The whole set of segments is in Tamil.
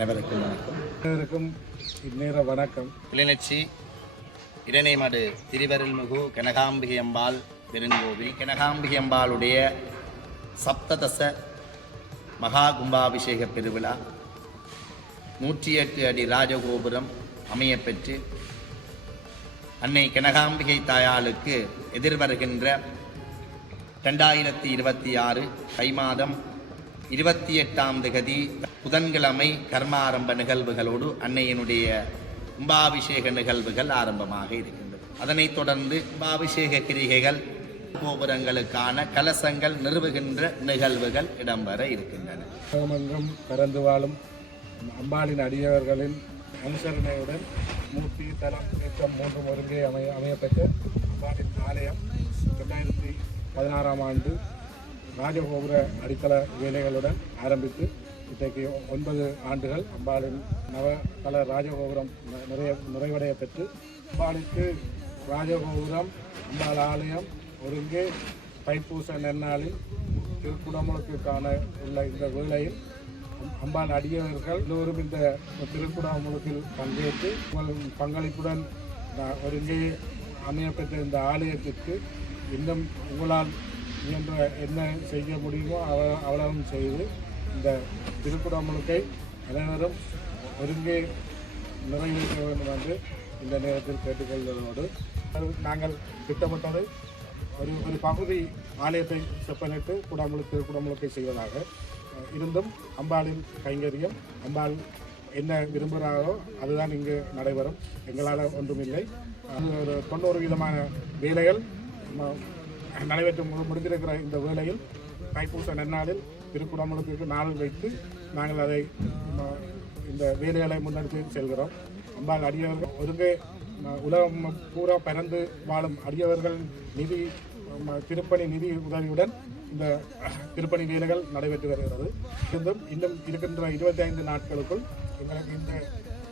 அனைவருக்கும் வணக்கம். அனைவருக்கும் இந்நேர வணக்கம். கிளிநொச்சி இரணைமடு திருவருள்மிகு கனகாம்பிகை அம்பாள் பெருங்கோவில் கனகாம்பிகை அம்பாளுடைய சப்ததச மகா கும்பாபிஷேக பெருவிழா 108 அடி ராஜகோபுரம் அமையப்பெற்று அன்னை கனகாம்பிகை தாயாளுக்கு எதிர்வருகின்ற 2026 தை மாதம் 28ஆம் திகதி புதன்கிழமை கர்மாரம்ப நிகழ்வுகளோடு அன்னையினுடைய கும்பாபிஷேக நிகழ்வுகள் ஆரம்பமாக இருக்கின்றது. அதனைத் தொடர்ந்து கும்பாபிஷேக கிரிகைகள் கோபுரங்களுக்கான கலசங்கள் நிறுவுகின்ற நிகழ்வுகள் இடம்பெற இருக்கின்றன. உலகமெங்கும் பறந்து வாழும் அம்பாளின் அடியவர்களின் அனுசரணையுடன் மூர்த்தி தலம் ஏற்றம் 3 ஒருங்கே அமையப்பெற்ற அம்பாளின் ஆலயம் 2016ஆம் ஆண்டு ராஜகோபுர அடித்தள வேலைகளுடன் ஆரம்பித்து இன்றைக்கு 9 ஆண்டுகள் அம்பாளின் நவகல ராஜகோபுரம் நிறைவடைய பெற்று அம்பாளுக்கு ராஜகோபுரம் அம்பாள் ஆலயம் ஒருங்கே தைப்பூச நன்னாளில் திருக்குடமுழுக்கான உள்ள இந்த வேளையில் அம்பாள் அடியவர்கள் எல்லோரும் இந்த திருக்குடமுழுக்கில் பங்கேற்று பங்களிப்புடன் ஒருங்கே அமையப்பெற்ற இந்த ஆலயத்திற்கு இன்னும் உங்களால் இயன்ற என்ன செய்ய முடியுமோ அவ்வளவும் செய்து இந்த திருக்குடமுழுக்கை அனைவரும் ஒருங்கே நிறைவேற்ற வேண்டும் என்று இந்த நேரத்தில் கேட்டுக்கொள்வதோடு நாங்கள் திட்டமிட்டது ஒரு பகுதி ஆலயத்தை செப்பனிட்டு திருக்குடமுழுக்கை செய்வதாக இருந்தும் அம்பாளின் கைங்கரியம் அம்பாள் என்ன விரும்புகிறாரோ அதுதான் இங்கு நடைபெறும். எங்களால் ஒன்றுமில்லை. அது ஒரு 90% வேலைகள் நடைபெற்று முடிந்திருக்கிற இந்த வேளையில் தைப்பூச நன்னாளில் திருக்குடமுழுக்கு நாள் வைத்து நாங்கள் அதை இந்த வேலைகளை முன்னெடுத்து செல்கிறோம். அம்பாள் அடியவர்கள் ஒருங்கே உலகம் பூரா பறந்து வாழும் அடியவர்கள் நிதி திருப்பணி நிதி உதவியுடன் இந்த திருப்பணி வேலைகள் நடைபெற்று வருகிறது. இன்னும் இருக்கின்ற 25 நாட்களுக்குள் எங்களுக்கு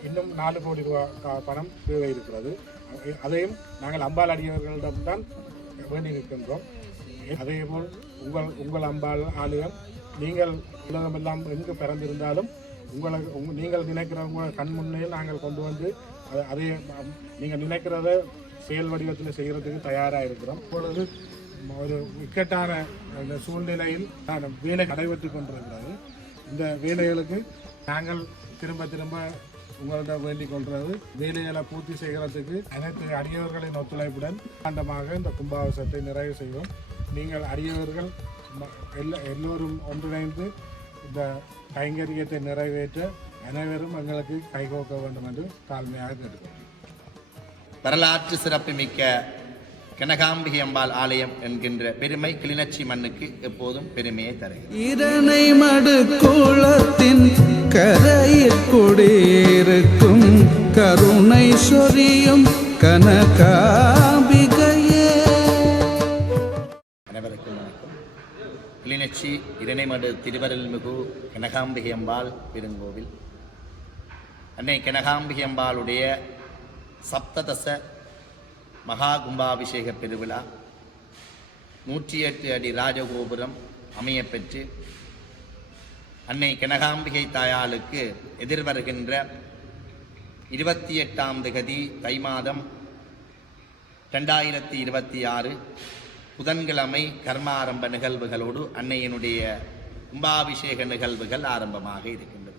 இன்னும் 4 கோடி ரூபாய் பணம் தேவை இருக்கிறது. அதையும் நாங்கள் அம்பாள் அடியவர்களிடம்தான் வேண்டி நிற்கின்றோம். அதேபோல் உங்கள் அம்பாள் ஆலயம் நீங்கள் உலகமெல்லாம் எங்கு பிறந்திருந்தாலும் நீங்கள் நினைக்கிற உங்கள் கண் முன்னே நாங்கள் கொண்டு வந்து அதே நீங்கள் நினைக்கிறத செயல் வடிவத்தில் செய்கிறதுக்கு தயாராக இருக்கிறோம். இப்பொழுது ஒரு இக்கட்டான இந்த சூழ்நிலையில் வேலை நடைபெற்று கொண்டிருக்கிறது. இந்த வேலைகளுக்கு நாங்கள் திரும்ப உங்கள்கிட்ட வேண்டிக் கொள்வது வேலைகளை பூர்த்தி செய்கிறதுக்கு அனைத்து அடியவர்களின் ஒத்துழைப்புடன் ஆண்டமாக இந்த கும்பாபிஷேகத்தை நிறைவு செய்வோம். நீங்கள் அடியவர்கள் எல்லோரும் ஒன்றிணைந்து இந்த கைங்கரியத்தை நிறைவேற்ற அனைவரும் எங்களுக்கு கைகோக்க வேண்டும் என்று தாழ்மையாக கேட்டுக்கொள்கிறோம். வரலாற்று சிறப்புமிக்க கனகாம்பிகை அம்பாள் ஆலயம் என்கின்ற பெருமை கிளிநொச்சி மண்ணுக்கு எப்போதும் பெருமையை தருகிறது. இரணைமடு குளத்தின் கரையில் குடியிருக்கும் கருணை சொரியும் கனகாம்பிகையே. அனைவருக்கும் வணக்கம். கிளிநொச்சி இரணைமடு திருவருள்மிகு கனகாம்பிகை அம்பாள் பெருங்கோவில் அன்னை கனகாம்பிகை அம்பாளுடைய சப்ததச மகா கும்பாபிஷேக பெருவிழா 108 அடி ராஜகோபுரம் அமையப்பெற்று அன்னை கனகாம்பிகை தாயாளுக்கு எதிர்வருகின்ற 28ஆம் திகதி தை மாதம் 2026 புதன்கிழமை கர்மாரம்ப நிகழ்வுகளோடு அன்னையினுடைய கும்பாபிஷேக நிகழ்வுகள் ஆரம்பமாக இருக்கின்றது.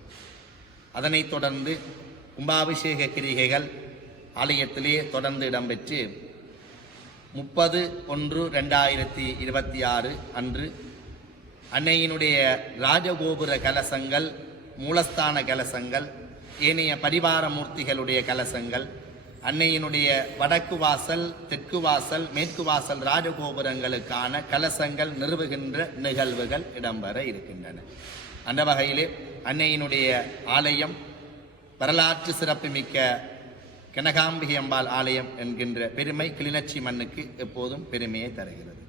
அதனைத் தொடர்ந்து கும்பாபிஷேக கிரிகைகள் ஆலயத்திலே தொடர்ந்து இடம்பெற்று 30/1/2026 அன்று அன்னையினுடைய ராஜகோபுர கலசங்கள் மூலஸ்தான கலசங்கள் ஏனைய பரிவார மூர்த்திகளுடைய கலசங்கள் அன்னையினுடைய வடக்கு வாசல் தெற்கு வாசல் மேற்கு வாசல் ராஜகோபுரங்களுக்கான கலசங்கள் நிறுவுகின்ற நிகழ்வுகள் இடம்பெற இருக்கின்றன. அந்த வகையிலே அன்னையினுடைய ஆலயம் வரலாற்று சிறப்புமிக்க கனகாம்பிகை அம்பாள் ஆலயம் என்கின்ற பெருமை கிளிநொச்சி மண்ணுக்கு எப்போதும் பெருமையை தருகிறது.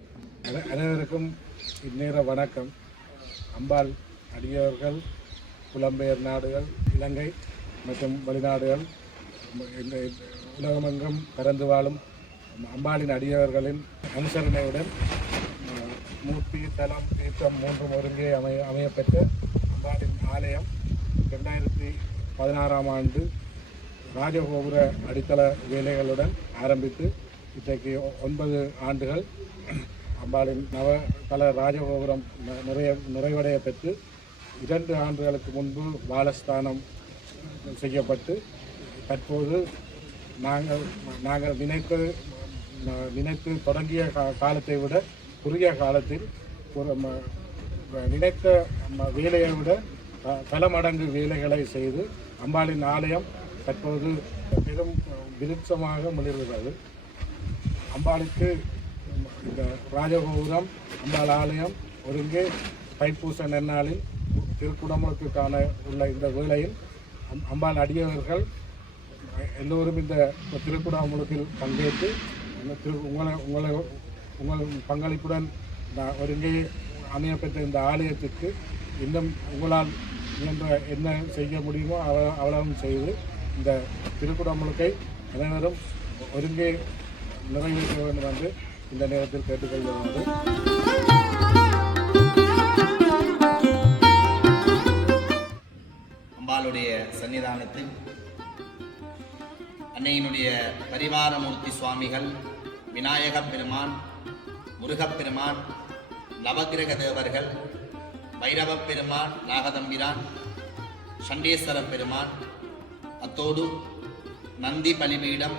அனைவருக்கும் இந்நேர வணக்கம். அம்பாள் அடியவர்கள் புலம்பெயர் நாடுகள் இலங்கை மற்றும் வெளிநாடுகள் உலகமெங்கும் பறந்து வாழும் அம்பாளின் அடியவர்களின் அனுசரணையுடன் மூர்த்தி தலம் ஏற்றம் 3 ஒருங்கே அமையப்பெற்ற அம்பாளின் ஆலயம் 2016 2016ஆம் ஆண்டு ராஜகோபுர அடித்தள வேலைகளுடன் ஆரம்பித்து இன்றைக்கு 9 ஆண்டுகள் அம்பாளின் நவதள ராஜகோபுரம் நிறைவடைய பெற்று 2 ஆண்டுகளுக்கு முன்பு பாலஸ்தானம் செய்யப்பட்டு தற்போது நாங்கள் நினைத்து தொடங்கிய காலத்தை விட குறுகிய காலத்தில் நினைத்த வேலையை விட பல மடங்கு வேலைகளை செய்து அம்பாளின் ஆலயம் தற்போது பெரும் விருட்சமாக மிளிர்கிறது. அம்பாளுக்கு இந்த ராஜகோபுரம் அம்பாள் ஆலயம் ஒருங்கே தைப்பூச நன்னாளில் திருக்குடமுழுக்குக்கான உள்ள இந்த வேளையில் அம்பாள் அடியவர்கள் எல்லோரும் இந்த திருக்குடமுழுக்கில் பங்கேற்று உங்கள் பங்களிப்புடன் ஒருங்கே அமையப்பெற்ற இந்த ஆலயத்திற்கு இன்னும் உங்களால் என்ன செய்ய முடியுமோ அவ்வளவும் செய்து இந்த திருக்குடமுழுக்கை அனைவரும் ஒருங்கே நிறைவேற்ற வேண்டும் என்று இந்த நேரத்தில் கேட்டுக்கொள்ள வேண்டும். அம்பாளுடைய சன்னிதானத்தில் அன்னையினுடைய பரிவாரமூர்த்தி சுவாமிகள், விநாயகப் பெருமான், முருகப்பெருமான், நவகிரக தேவர்கள், பைரவப் பெருமான், நாகதம்பிரான், சண்டேஸ்வர பெருமான், அத்தோடு நந்தி பலிபீடம்,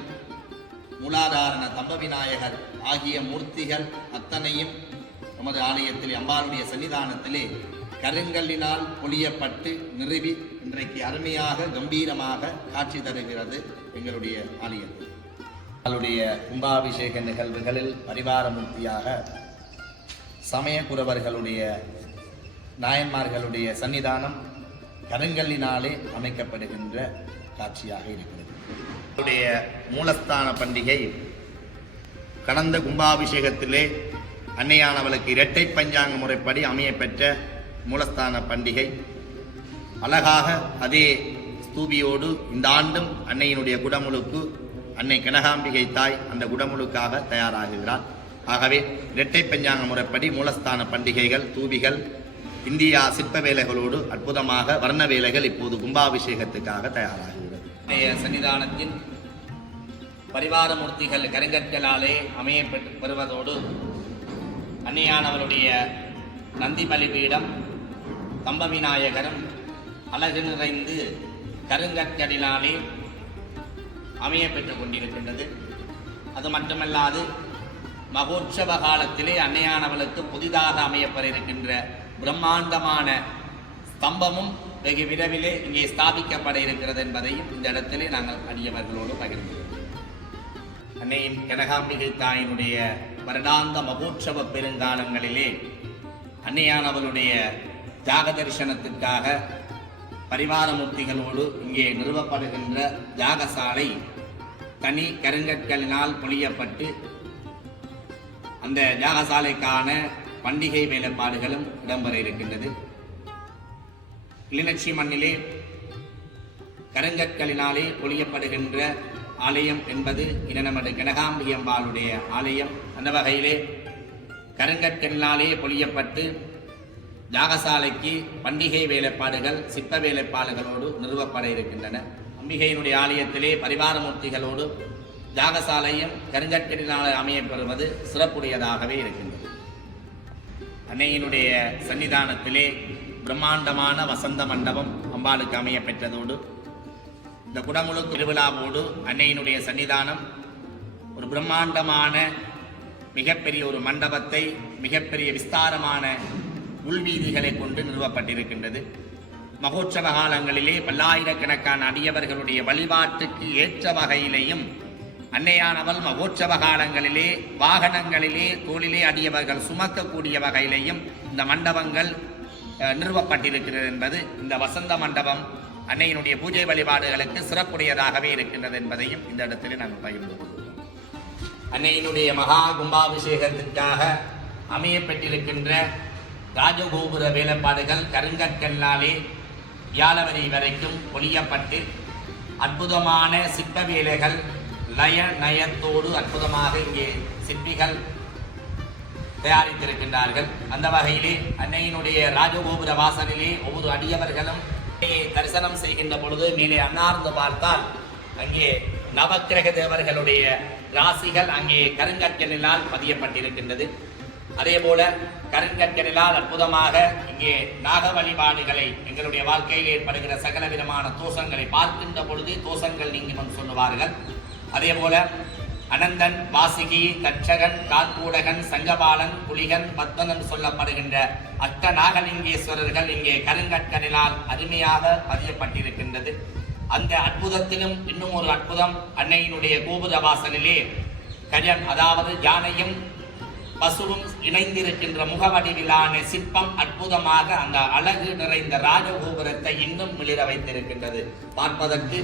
மூலாதாரண தம்ப விநாயகர் ஆகிய மூர்த்திகள் அத்தனையும் நமது ஆலயத்தில் அம்பாளுடைய சன்னிதானத்திலே கருங்கல்லினால் பொழியப்பட்டு நிறுவி இன்றைக்கு அருமையாக கம்பீரமாக காட்சி தருகிறது எங்களுடைய ஆலயத்தில். அவளுடைய கும்பாபிஷேக நிகழ்வுகளில் பரிவாரமூர்த்தியாக சமயக்குறவர்களுடைய நாயன்மார்களுடைய சன்னிதானம் கருங்கல்லினாலே அமைக்கப்படுகின்ற காட்சியாக இருக்கிறது. அவருடைய மூலஸ்தான பண்டிகை கடந்த கும்பாபிஷேகத்திலே அன்னையானவளுக்கு இரட்டை பஞ்சாங்க முறைப்படி அமையப்பெற்ற மூலஸ்தான பண்டிகை அழகாக அதே ஸ்தூபியோடு இந்த ஆண்டும் அன்னையினுடைய குடமுழுக்கு அன்னை கனகாம்பிகை தாய் அந்த குடமுழுக்காக தயாராகிறார். ஆகவே இரட்டை பஞ்சாங்க முறைப்படி மூலஸ்தான பண்டிகைகள் தூபிகள் இந்தியா சிற்ப வேலைகளோடு அற்புதமாக வர்ண வேலைகள் இப்போது கும்பாபிஷேகத்துக்காக தயாராகிறது. சன்னிதானத்தின் பரிவாரமூர்த்திகள் கருங்கற்களாலே அமைய பெறுவதோடு அன்னையானவருடைய நந்தி பலிபீடம் தம்ப விநாயகரும் அழகு நிறைந்து கருங்கற்களினாலே அமைய பெற்று கொண்டிருக்கின்றது. அது மட்டுமல்லாது மகோற்சவ காலத்திலே அன்னையானவளுக்கு புதிதாக அமையப்பெற இருக்கின்ற பிரம்மாண்டமான ஸ்தம்பமும் வெகு விரைவிலே இங்கே ஸ்தாபிக்கப்பட இருக்கிறது என்பதையும் இந்த இடத்திலே நாங்கள் அடியவர்களோடு பகிர்ந்தோம். அன்னையின் கனகாம்பிகை தாயினுடைய வருடாந்த மகோற்சவ பெருங்காலங்களிலே அன்னையானவளுடைய தியாக தரிசனத்திற்காக பரிவாரமூர்த்திகளோடு இங்கே நிறுவப்படுகின்ற தியாகசாலை தனி கருங்கற்களினால் பொழியப்பட்டு அந்த தியாகசாலைக்கான பண்டிகை வேலைப்பாடுகளும் இடம்பெற இருக்கின்றது. கிளிநொச்சி மண்ணிலே கருங்கற்களினாலே பொழியப்படுகின்ற ஆலயம் என்பது நமது கனகாம்பிகை அம்பாளுடைய ஆலயம். அந்த வகையிலே கருங்கற்களினாலே பொழியப்பட்டு யாகசாலைக்கு பண்டிகை வேலைப்பாடுகள் சிற்ப வேலைப்பாடுகளோடு நிறுவப்பட இருக்கின்றன. அம்பிகையினுடைய ஆலயத்திலே பரிவாரமூர்த்திகளோடு யாகசாலையும் கருங்கற்களினால் அமையப்பெறுவது சிறப்புடையதாகவே இருக்கின்றது. அன்னையினுடைய சன்னிதானத்திலே பிரம்மாண்டமான வசந்த மண்டபம் அம்பாளுக்கு அமைய பெற்றதோடு இந்த குடமுழுக்கு திருவிழாவோடு அன்னையினுடைய சன்னிதானம் ஒரு பிரம்மாண்டமான மிகப்பெரிய ஒரு மண்டபத்தை மிகப்பெரிய விஸ்தாரமான உள்வீதிகளை கொண்டு நிறுவப்பட்டிருக்கின்றது. மகோற்சவ காலங்களிலே பல்லாயிரக்கணக்கான அடியவர்களுடைய வழிபாட்டுக்கு ஏற்ற வகையிலேயும் அன்னையானவள் மகோற்சவ காலங்களிலே வாகனங்களிலே தோளிலே அடியவர்கள் சுமக்கக்கூடிய வகையிலேயும் இந்த மண்டபங்கள் நிறுவப்பட்டிருக்கிறது என்பது இந்த வசந்த மண்டபம் அன்னையினுடைய பூஜை வழிபாடுகளுக்கு சிறப்புடையதாகவே இருக்கின்றது என்பதையும் இந்த இடத்திலே நாங்கள் பகிர்ந்து கொள்கிறோம். அன்னையினுடைய மகா கும்பாபிஷேகத்திற்காக அமையப்பட்டிருக்கின்ற ராஜகோபுர வேலைப்பாடுகள் கருங்கற்கல்லாலே வியாழவரி வரைக்கும் பொழியப்பட்டு அற்புதமான சிற்ப வேலைகள் லய நயத்தோடு அற்புதமாக இங்கே சிற்பிகள் தயாரித்திருக்கின்றார்கள். அந்த வகையிலே அன்னையினுடைய ராஜகோபுர வாசலிலே ஒவ்வொரு அடியவர்களும் தரிசனம் செய்கின்ற பொழுது மேலே அன்னார்ந்து பார்த்தால் அங்கே நவக்கிரக தேவர்களுடைய ராசிகள் அங்கே கருங்கற்களினால் பதியப்பட்டிருக்கின்றது. அதே போல கருங்கற்களினால் அற்புதமாக இங்கே நாக வழிபாடுகளை எங்களுடைய வாழ்க்கையில் ஏற்படுகிற சகல விதமான தோஷங்களை பார்க்கின்ற பொழுது தோஷங்கள் நீங்கினும் சொல்லுவார்கள். அதே போல அனந்தன், வாசிகி, தட்சகன், கார்கூடகன், சங்கபாலன், புலிகன், பத்மன் சொல்லப்படுகின்ற அஷ்ட நாகலிங்கேஸ்வரர்கள் இங்கே கருங்கற்களினால் அருமையாக பதியப்பட்டிருக்கின்றது. அந்த அற்புதத்திலும் இன்னும் ஒரு அற்புதம், அன்னையினுடைய கோபுர வாசலிலே கஜன் அதாவது யானையும் பசுவும் இணைந்திருக்கின்ற முகவடிவிலான சிற்பம் அற்புதமாக அந்த அழகு நிறைந்த ராஜகோபுரத்தை இன்னும் மிளிர வைத்திருக்கின்றது. பார்ப்பதற்கு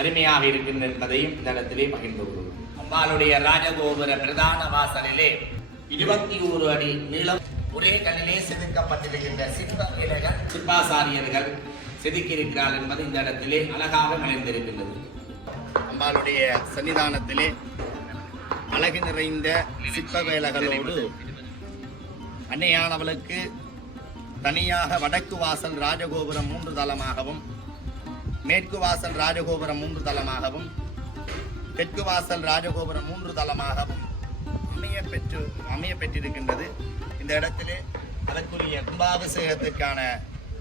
அருமையாக இருக்கின்ற என்பதையும் இந்த இடத்திலே மகிழ்ந்து கொள்வோம். அம்பாளுடைய ராஜகோபுர பிரதான வாசலிலே 21 அடி நீளம் ஒரே கல்லிலே செதுக்கப்பட்டிருக்கின்ற சிற்ப வேலைகள் சிற்பாசாரியர்கள் செதுக்கியிருக்கிறார் என்பது இந்த இடத்திலே அழகாக விளைந்திருக்கின்றது. அம்பாளுடைய சன்னிதானத்திலே அழகு நிறைந்த சிற்ப வேலைகளோடு அன்னையானவளுக்கு தனியாக வடக்கு வாசல் ராஜகோபுரம் 3 தளமாகவும், மேற்கு வாசல் ராஜகோபுரம் 3 தளமாகவும், தெற்கு வாசல் ராஜகோபுரம் 3 தளமாகவும் அமைய பெற்றிருக்கின்றது. இந்த இடத்திலே அதற்குரிய கும்பாபிஷேகத்திற்கான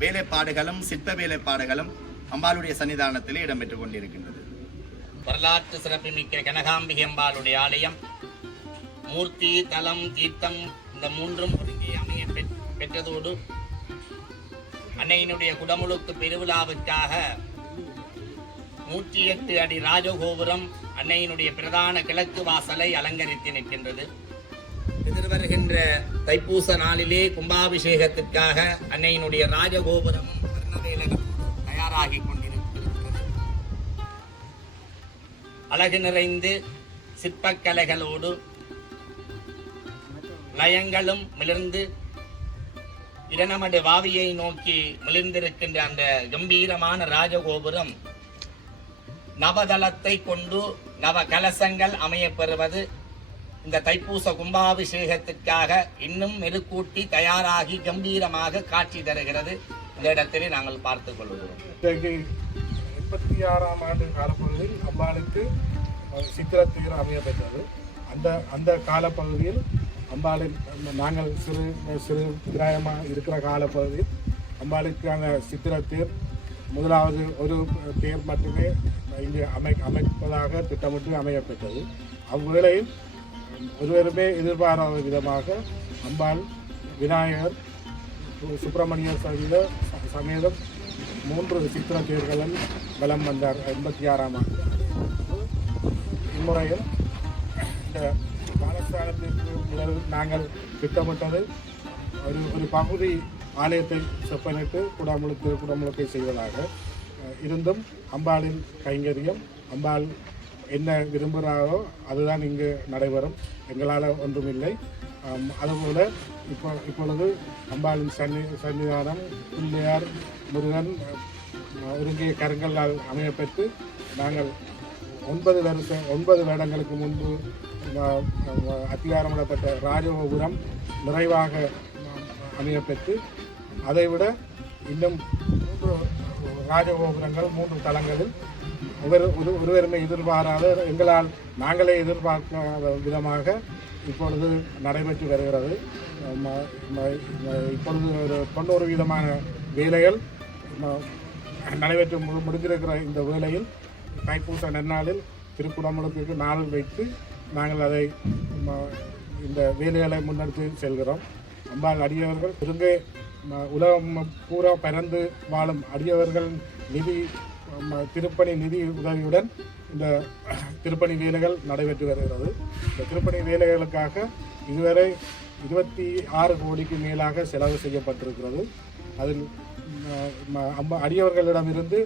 வேலைப்பாடுகளும் சிற்ப வேலைப்பாடுகளும் அம்பாளுடைய சன்னிதானத்திலே இடம்பெற்றுக் கொண்டிருக்கின்றது. வரலாற்று சிறப்புமிக்க கனகாம்பிகை அம்பாளுடைய ஆலயம் மூர்த்தி, தலம், தீர்த்தம் இந்த 3ம் ஒருங்கே அமைய பெற்றதோடு அன்னையினுடைய குடமுழுக்கு பெருவிழாவுக்காக 108 அடி ராஜகோபுரம் அன்னையினுடைய பிரதான கிழக்கு வாசலை அலங்கரித்து நிற்கின்றது. எதிர்வருகின்ற தைப்பூச நாளிலே கும்பாபிஷேகத்திற்காக அன்னையினுடைய ராஜகோபுரமும் தயாராகி கொண்டிருக்கிறது. அழகு நிறைந்து சிற்பக்கலைகளோடு லயங்களும் மிளர்ந்து இரநமடு வாவியை நோக்கி மிளிர்ந்திருக்கின்ற அந்த கம்பீரமான ராஜகோபுரம் நவதளத்தை கொண்டு நவ கலசங்கள் அமையப்பெறுவது இந்த தைப்பூச கும்பாபிஷேகத்திற்காக இன்னும் மெருக்கூட்டி தயாராகி கம்பீரமாக காட்சி தருகிறது. இந்த இடத்திலே நாங்கள் பார்த்துக் கொள்கிறோம். 86ஆம் ஆண்டு காலப்பகுதியில் அம்பாளுக்கு சித்திரத்தீர் அமைய பெற்றது. அந்த காலப்பகுதியில் அம்பாளின் நாங்கள் சிறு கிராயமாக இருக்கிற காலப்பகுதியில் அம்பாளுக்கான சித்திரத்தீர் முதலாவது ஒரு தேர் மட்டுமே இங்கே அமைப்பதாக திட்டமிட்டு அமையப்பெற்றது. அவ்வேளையில் ஒருவருமே எதிர்பாராத விதமாக அம்பாள், விநாயகர், சுப்பிரமணியர் சமேதம் 3 சித்திர தேர்களும் பலம் வந்தார் 86ஆம் ஆண்டு. இம்முறையில் இந்த பாலஸ்தானத்திற்கு முதல் நாங்கள் திட்டமிட்டது ஒரு பகுதி ஆலயத்தை செப்பனிட்டு குடமுழுக்கை செய்வதாக இருந்தும் அம்பாளின் கைங்கரியம், அம்பாள் என்ன விரும்புகிறாரோ அதுதான் இங்கு நடைபெறும். எங்களால் ஒன்றுமில்லை. அதுபோல் இப்பொழுது அம்பாளின் சன்னிதானம் பிள்ளையார், முருகன் ஒருங்கே கருங்கல்லால் அமையப்பெற்று நாங்கள் 9 வருடங்களுக்கு முன்பு அத்தியாரமிடப்பட்ட ராஜகோபுரம் நிறைவாக அமையப்பெற்று அதைவிட இன்னும் 3 ராஜகோபுரங்கள் 3 தளங்களில் ஒருவருமே எதிர்பாராத நாங்களே எதிர்பார்க்காத விதமாக இப்பொழுது நடைபெற்று வருகிறது. இப்பொழுது ஒரு 90% வேலைகள் நடைபெற்று முடிந்திருக்கிற இந்த வேளையில் தைப்பூச நன்னாளில் திருக்குடமுழுக்கு நாள் வைத்து நாங்கள் அதை இந்த வேலைகளை முன்னெடுத்து செல்கிறோம். அம்பாள் அடியவர்கள் இங்கே உலகம் பூரா பறந்து வாழும் அடியவர்கள் திருப்பணி நிதி உதவியுடன் இந்த திருப்பணி வேலைகள் நடைபெற்று வருகிறது. இந்த திருப்பணி வேலைகளுக்காக இதுவரை 26 கோடிக்கு மேலாக செலவு செய்யப்பட்டிருக்கிறது. அதில் அடியவர்களிடமிருந்து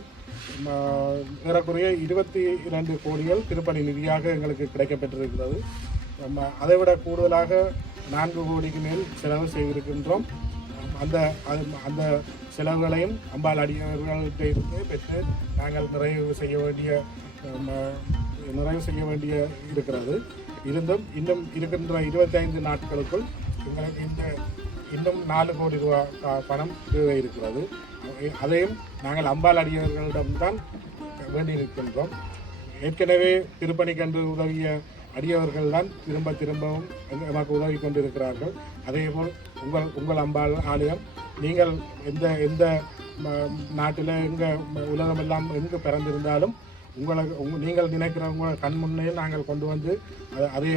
ஏறக்குறைய 22 கோடிகள் திருப்பணி நிதியாக எங்களுக்கு கிடைக்கப்பட்டிருக்கிறது. அதைவிட கூடுதலாக 4 கோடிக்கு மேல் செலவு செய்திருக்கின்றோம். அந்த செலவுகளையும் அம்பாள் அடியவர்கள்ட்ட இருந்து பெற்று நாங்கள் நிறைவு செய்ய வேண்டிய இருக்கிறது. இருந்தும் இன்னும் இருக்கின்ற 25 நாட்களுக்குள் எங்களுக்கு இந்த இன்னும் 4 கோடி ரூபாய் பணம் தேவை இருக்கிறது. அதையும் நாங்கள் அம்பாள் அடியவர்களிடம்தான் வேண்டியிருக்கின்றோம். ஏற்கனவே திருப்பணிக்கன்று உதவிய அடியவர்கள் தான் திரும்பவும் நமக்கு உதவி கொண்டிருக்கிறார்கள். அதேபோல் உங்கள் அம்பாள் ஆலயம் நீங்கள் எந்த நாட்டில் உலகமெல்லாம் எங்கு பிறந்திருந்தாலும் நீங்கள் நினைக்கிற உங்கள் கண் முன்னே நாங்கள் கொண்டு வந்து அதே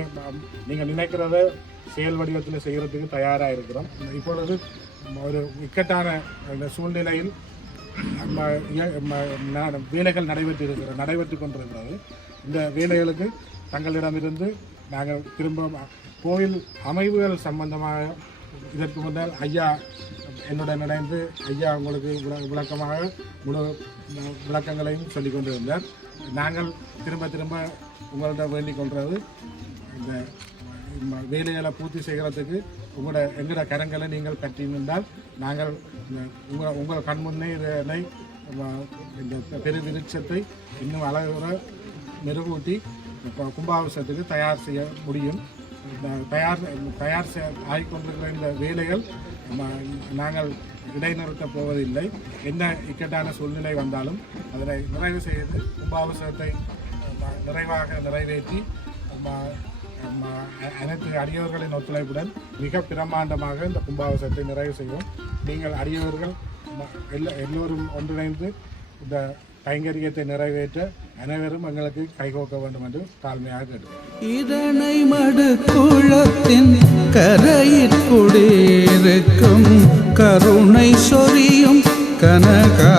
நீங்கள் நினைக்கிறத செயல் வடிவத்தில் செய்கிறதுக்கு தயாராக இருக்கிறோம். இப்பொழுது ஒரு இக்கட்டான சூழ்நிலையில் வேலைகள் நடைபெற்று கொண்டிருக்கிறது. இந்த வேலைகளுக்கு தங்களிடமிருந்து நாங்கள் திரும்ப கோயில் அமைவுகள் சம்பந்தமாக இதற்கு முன்னால் ஐயா என்னுடன் இணைந்து ஐயா உங்களுக்கு விளக்கமாக முழு விளக்கங்களையும் சொல்லிக் கொண்டிருந்தார். நாங்கள் திரும்ப உங்கள்கிட்ட வேண்டிக் கொள்வது இந்த வேலைகளை பூர்த்தி செய்கிறதுக்கு எங்களோட கரங்களை நீங்கள் பற்றியிருந்தால் நாங்கள் உங்கள் கண்முன்னே இதனை இந்த பெரு விருட்சத்தை இன்னும் அழகுற மெருகூட்டி கும்பாபிஷேகத்துக்கு தயார் செய்ய முடியும். தயார் ஆகிக்கொண்டிருக்கிற இந்த வேலைகள் நாங்கள் இடைநிறுத்தப் போவதில்லை. என்ன இக்கட்டான சூழ்நிலை வந்தாலும் அதனை நிறைவு செய்து கும்பாபிஷேகத்தை நிறைவாக நிறைவேற்றி அனைத்து அடியவர்களின் ஒத்துழைப்புடன் மிக பிரமாண்டமாக இந்த கும்பாபிஷேகத்தை நிறைவு செய்வோம். நீங்கள் அடியவர்கள் எல்லோரும் ஒன்றிணைந்து இந்த கைங்கரியத்தை நிறைவேற்ற அனைவரும் எங்களுக்கு கைகோக்க வேண்டும் என்று தாழ்மையாக கேட்டுக்கொள்கிறேன். இதனை மடுக்குளத்தின் கரையிற் குடியிருக்கும் கருணை சொரியும் கனகா